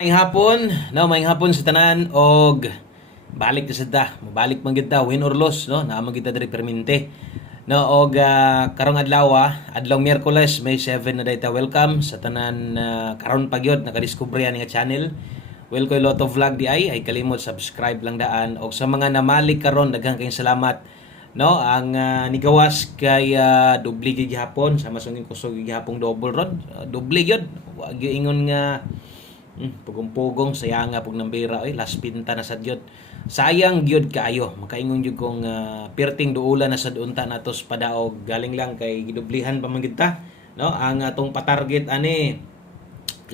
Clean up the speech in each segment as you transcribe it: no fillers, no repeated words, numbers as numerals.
Maayong hapon, no, maayong hapon sa tanan og balik na sad ta. Mabalik man gid ta win or loss, no, naa man gid ta diri permente. No, og karong adlaw, adlaw Miyerkules, May 7 na dayta. Welcome sa tanan karon pa gyud nakadiskubre ani nga channel. Well ko lot of vlog di ay kalimot subscribe lang daan og sa mga namalik karon daghang kayong salamat. No, ang nigawas kay doble gyud gihapon sa masungin kusog gihapong double ron. Doble gyud. Wa gyud ingon nga pugong-pugong sayang nga pug nambira oy last pinta na sad gyud. Sayang gyud kaayo. Makaingon gyud kong perting duula na sad unta natos padaog galing lang kay gidublihan pa man gyud ta. No, ang atong patarget ani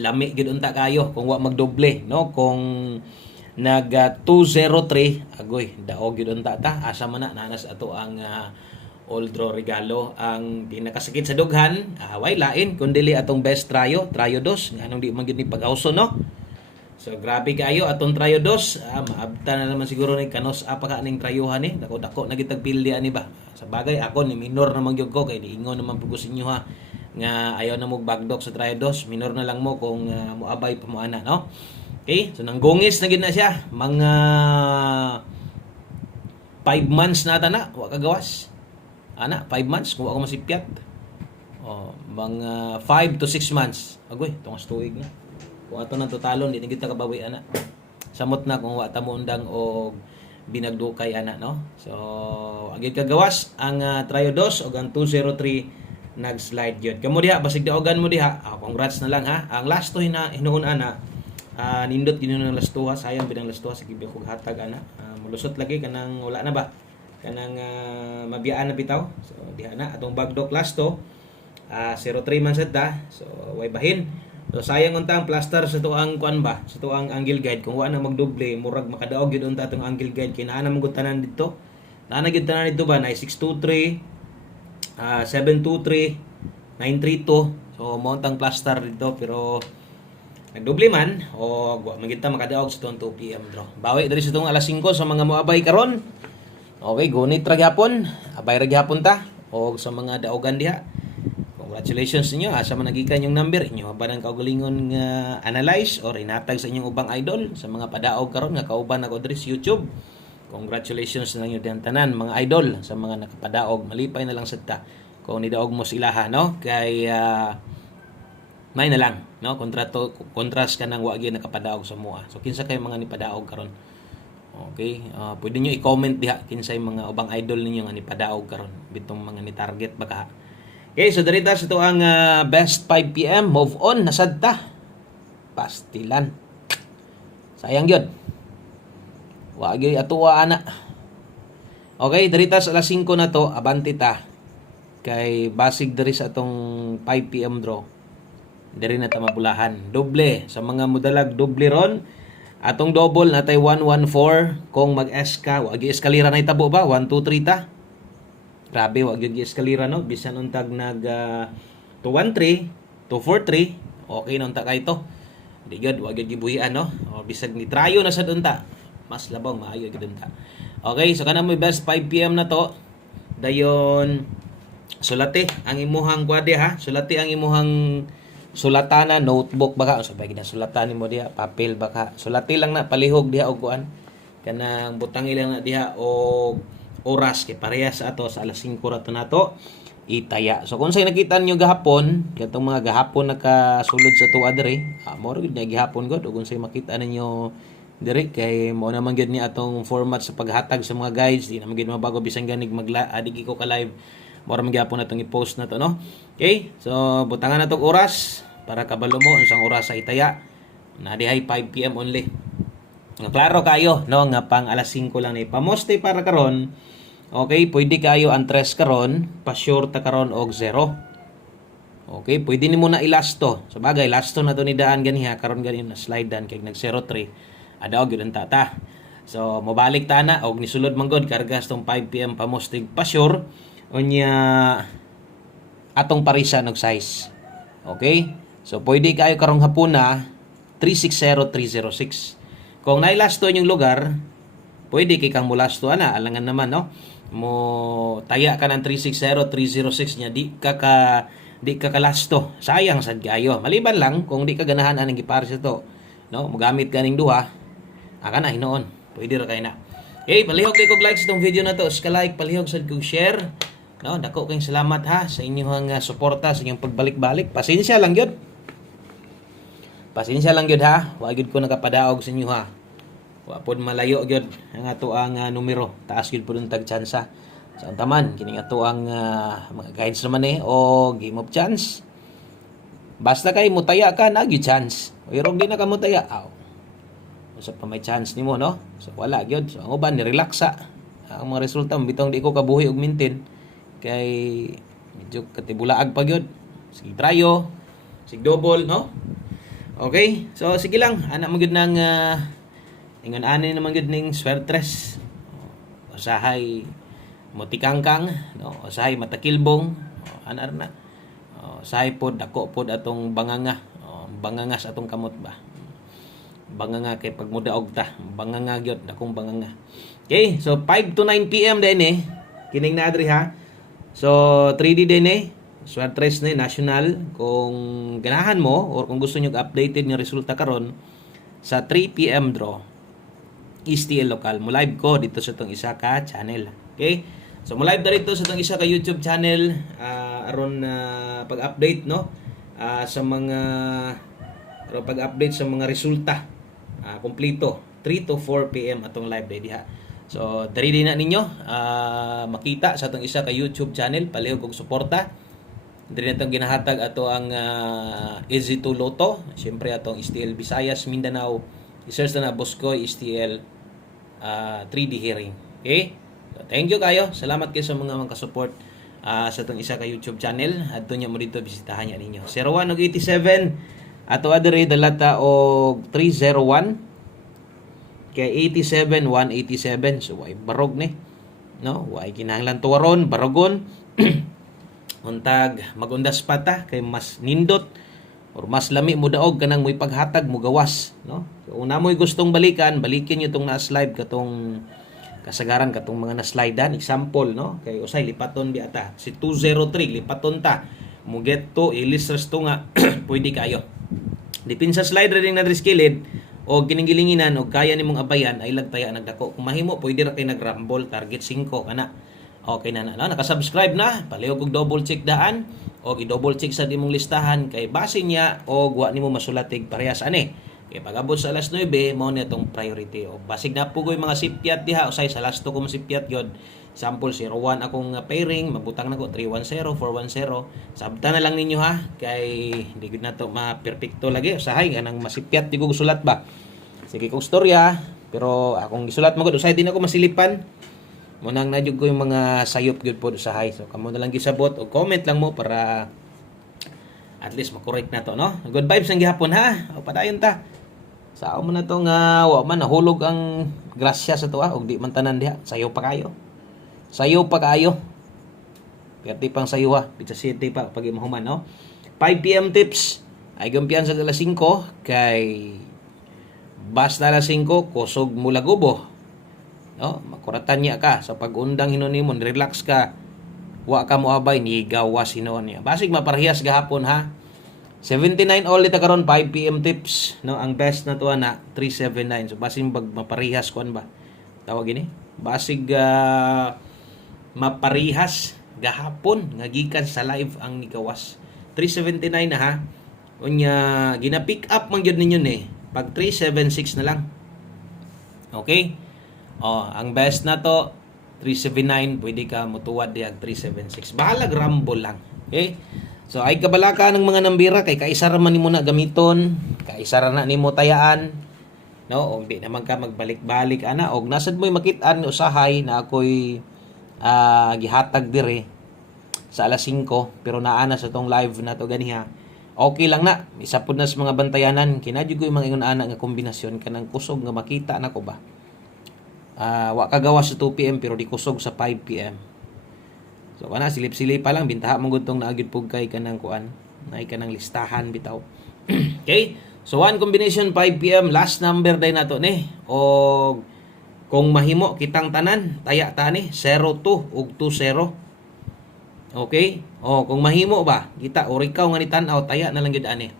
lami gyud unta kayo kung wa magdoble, no? Kung nag 203 agoy daog gyud unta ta. Asa man na nanas ato ang all draw regalo. Ang pinakasakit sa dughan, way lain kundi atong best trayo 2 nganong di man gyud ni pag-awso, no? So grabe kayo atong trayo 2, maabta na naman siguro ni kanos apa ka ning trayohan ni. Dako-dako na gitag pildi ani ba. Sa bagay ako ni minor naman gyud ko kay diingon naman pug sa inyo ha nga ayaw na mo bagdok sa trayo 2, minor na lang mo kung moabay pa mo ana, no? Okay, so nanggungis na gid na siya mga 5 months na ata na wa kagawas. Ana, 5 months kung ako masipyat. Mga 5 to 6 months. Agoy, tungas tuig na. Kung ato nang totalon, di na kita kabawi, ana. Samot na kung wa ta mo undang o binagdukay, ana, no? So, agit kagawas, ang trayo 2 o ang 203 nag-slide yun. Kamu diha, basig daogan mo diha. Congrats na lang, ha? Ang last to hinuon, ana, nindot yun ng last to, ha? Sayang binang last to, ha? Sige, kong hatag, ana. Mulusot lagi, kanang wala na ba? Kanang mabiyaan na bitaw. So diha na atong bagdok last to 03 man sad ta. So way bahin. So sayang unta ang plaster sa tuang kuan ba, sa tuang angle guide. Kung wa na magdoble murag makadaog gyud unta atong angle guide kay naa na mong tanan dito. Naa na gyud tanan dito ba na 623 723 932. So mo ang plaster dito pero nagdoble man o wa man gyud ta makadaog sa tuang 2 PM draw. Bawi diri sa tuong alas 5 sa mga moabay karon. Okay, gunit ra gyapon. Abay ra gyapon ta. O sa mga daogan diha. Congratulations ninyo. Asa man nagikan yung number inyo. Ba nang kaugalingon nga analyze or inatag sa inyong ubang idol sa mga padaog karon nga kauban ako diri sa YouTube. Congratulations na lang yung tanan mga idol sa mga nakapadaog. Malipay na lang sad ta kung nidaog mo sila ha, no? Kay may na lang, no? Kontras ka nang wa gyud nakapadaog sa mua. So kinsa kay mga nipadaog karon? Okay, pwede nyo i-comment diha kinsay mga ubang idol ninyo nga ni padaog karon bitong mga ni target baka. Okay, so diri ta sa to ang best 5 PM move on nasad ta. Pastilan. Sayang gyud. Wa gyud atuwa ana. Okay, diri ta sa alas 5 na to, abante ta. Kay basig diri sa atong 5 PM draw. Diri na ta mabulahan. Doble sa mga modalag doble ron. Atong double natay 114 kung mag-S ka, wag eskalira na itabo ba? 1 2 3 ta. Grabe wag gyud eskalira, no? Bisan untag nag 213, 243, okay na unta kay to. Di gyud wag gyud gibuhian, no? O bisag ni trayo na sad unta. Mas labang maayo gyud unta. Okay, so kana mo best 5 PM na to. Dayon sulati ang imuhang kwade, ha. Sulati ang imuhang sulatana, notebook baka sa bagay na sulatan nimo diha, papel baka sulati lang na palihog diha og kuan kanang butang ilang na diha og oras kay parehas sa ato sa alas 5 ra to nato itaya. So kung say nakita niyo gahapon katong mga gahapon nakasulod sa tuwa diri, mo gid na gihapon gud ug kung say makita ninyo diri kay mo naman gid ni atong format sa paghatag sa mga guides, di naman gid mabago bisan ganig adigi ko ka live. Mora magyapon natong i-post na to, no? Okay? So butangan natong oras para kabalo mo unsang oras sa itaya. Na dihay 5 PM only. Nga klaro kayo, no, nga pang alas 5 lang ni. Pamoste para karon. Okay, pwede kayo ang 3 karon, pa-sure ta karon og 0. Okay, pwede ni mo na ilasto. So bagay, lasto na to ni daan ganiha karon gani na slide dan kay nag 03. Adaw gyud ang tata. So mobalik ta na og nisulod man gud kargas tong 5 PM pamostig pa-sure. Unya atong parisan og size. Okay? So pwede kayo karong hapuna 360306. Kung nailasto yung lugar, pwede kay kang mulasto ana alangan naman, no? Mo taya ka ng 360306 nya di ka kalasto. Sayang sad kayo. Maliban lang kung di ka ganahan anang gipares ito. no, mogamit kaning duha, aka na hinoon. Pwede ra kay na. Okay, palihog kay kog like sa itong video na to. Ska like, palihog sa kog share. No, dako kayong salamat ha sa inyong suporta, sa inyong pagbalik-balik. Pasensya lang gyud. Pasensya lang gyud ha. Wa gyud ko nakapadaog sa inyo ha. Wa pod malayo gyud ang ato ang numero. Taas gyud pud tag tsansa. Sa taman kini ato ang mga guides naman o game of chance. Basta kay mutaya ka na gyud chance. Pero di na ka mutaya. Aw. Usa pa may chance nimo no. So wala gyud. So ang uban ni relaxa. Ang mga resulta bitong di ko kabuhi og maintain kay medyo katibulaag pa gyud. Sige trayo, sige double no. Okay? So sige lang, ana mo gyud nang ingon ani naman gyud ning swertres. Usahay motikangkang no, usahay matakilbong, ana na. Usahay pod dako pod atong banganga. Bangangas atong kamot ba. Banganga kay pagmudaog ta. Banganga gyud dakong banganga. Okay, so 5 to 9 PM din kining na adri ha. So 3D din Swertres national kung ganahan mo or kung gusto niyo updated nga resulta karon sa 3 PM draw STL local mo live ko dito sa tong isa ka channel. Okay? So mo live dito sa tong isa ka YouTube channel aron pag-update no sa mga pag-update sa mga resulta kompleto 3 to 4 PM atong live day diha. So diri din na ninyo makita sa atong isa ka YouTube channel, palihog og suporta. Diri na itong ginahatag ato ang Easy to Lotto, siyempre atong STL Visayas, Mindanao. I-search na Boscoy STL 3D hearing. Okay? So, thank you kayo. Salamat kayo sa mga support sa itong isa ka YouTube channel. Adto niya mo dito bisitahan niya ninyo. 01 og 87 ato adere dalata og 301 kay 87 187. So way barog ni. No, way kinahanglan tuwaron, barogon. Untag magundas pa ta kay mas nindot or mas lami mo daog kanang mo'y paghatag mo gawas, no? So una mo'y gustong balikan, balikin niyo tong na-slide katong kasagaran katong mga na-slidean, example, no? Kay usay lipaton bi ata si 203 lipaton ta. Mo get to ilistres to nga pwede kayo. Dipin sa slide ring na skilled o giningilinginan o kaya nimong abayan ay lagtaya nagdako. Kung mahimo pwede ra kay nagrumble target 5 kana. Okay na naka-subscribe na, palihog og double check daan o i-double check sa dimong listahan kay base niya o wa nimo masulatig parehas ani. Kay pag-abot sa alas 9 mao ni atong priority o basig na pugoy mga sipyat diha usay sa last 2 ko sipyat gyud. Sample 01 akong pairing, mabutang nako 310 410. Sabta na lang ninyo ha kay di gud nato ma-perfecto lagi usahay kanang masipyat di ko sulat ba. Sige kong storya pero akong gisulat mo gud usay din ako masilipan. Munang nadyog ko yung mga sayop gyud pod usahay. So kamo na lang gisabot o comment lang mo para at least makorek na to no. Good vibes ang gihapon ha. O padayon ta. Sao mo na to nga wa man nahulog ang grasya sa to og di man tanan diha. Sayo pa kayo. Sayo pa kayo. Perti pang sayo ha. Pizza City pa pag mahuman no. 5 PM tips. Ay gumpiyan sa alas 5 kay basta alas 5 kusog mula gubo. No, makuratan niya ka sa pag-undang hinunimon, relax ka. Wa ka mo abay ni gawas hinon niya. Basig maparehas gahapon ha. 79 all dita karon 5 PM tips, no? Ang best na to na 379. So basig maparehas kuan ba? Tawag ini. Basig maparehas gahapon nga gikan sa live ang nigawas. 379 na ha. Unya gina-pick up man gyud ninyo ni. Pag 376 na lang. Okay? Ang best na to 379, pwede ka mutuwad diag 376. Bahala rumble lang. Okay? So ay kabalaka ng mga nambira kay kaisa ra man nimo na gamiton, kaisa ra na nimo tayaan. No, og di naman ka magbalik-balik ana og nasad mo'y makit-an usahay na ako'y gihatag dire sa alas 5 pero naana sa tong live na to ganiha. Okay lang na. Isa pud na sa mga bantayanan kinadyo ko yung mga ingon ana nga kombinasyon kanang kusog nga makita nako ba. Wa kagawas sa 2 PM pero di kusog sa 5 PM. So kana silip-silip pa lang bintaha mo gud tong naagid pug kay kanang kuan, nay kanang listahan bitaw. Okay? So one combination 5 PM last number day nato ni. Og kung mahimo kitang tanan, taya ta ni 02 ug 20. Okay? Kung mahimo ba, kita or ikaw nga ni tan-aw taya na lang gid ani.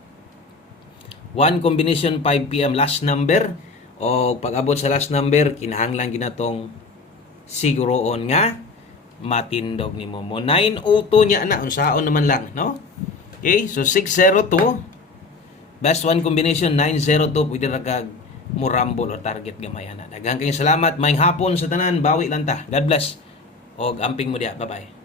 1 combination 5 PM last number. O pag abot sa last number, kinahanglan ginatong siguroon nga matindog nimo mo. 902 niya na unsaon naman lang, no? Okay, so 602 best 1 combination 902 pwede ra kag murambol o target gamay ana. Daghang kayong salamat, maayong hapon sa tanan, bawi lang ta. God bless. Og amping mo diha. Bye-bye.